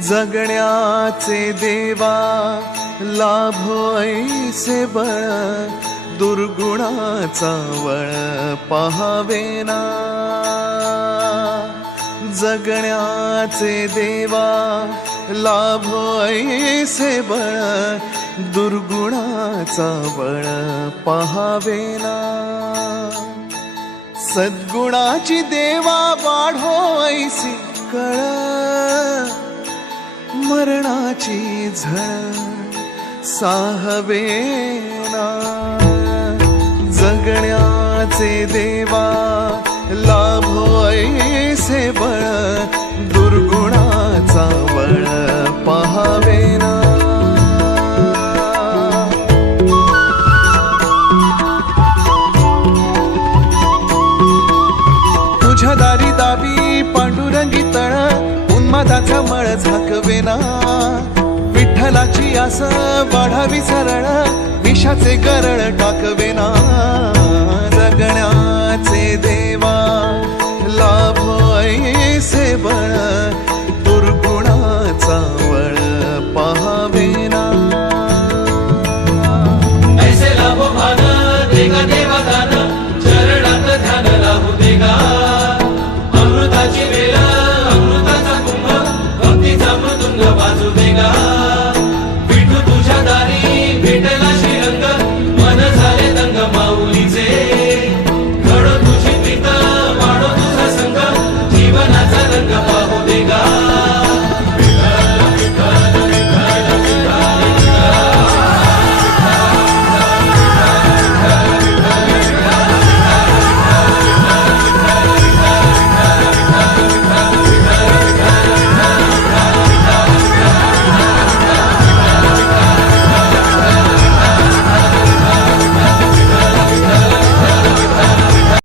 जगण्याचे देवा लाभो ऐसे बळ, दुर्गुणाचा वळ पहावेना। जगण्याचे देवा लाभो ऐसे बळ, दुर्गुणाचा बळ पहावेना। सद्गुणाची देवा वाढो ऐसी कळ, मरणाची झळ साहवेना। जगण्याचे देवा लाभो ऐसे बळ, दुर्गुणाचा बळ पहावेना। तुझ्या दारी दावी पांडुरंगी तळ, उन्मादाचा मळ झाकवेना। विठ्ठलाची आस वाढावी सरळ, विषाचे गरळ टाकवेना। जगण्याचे देवा लाभो ऐसे बळ,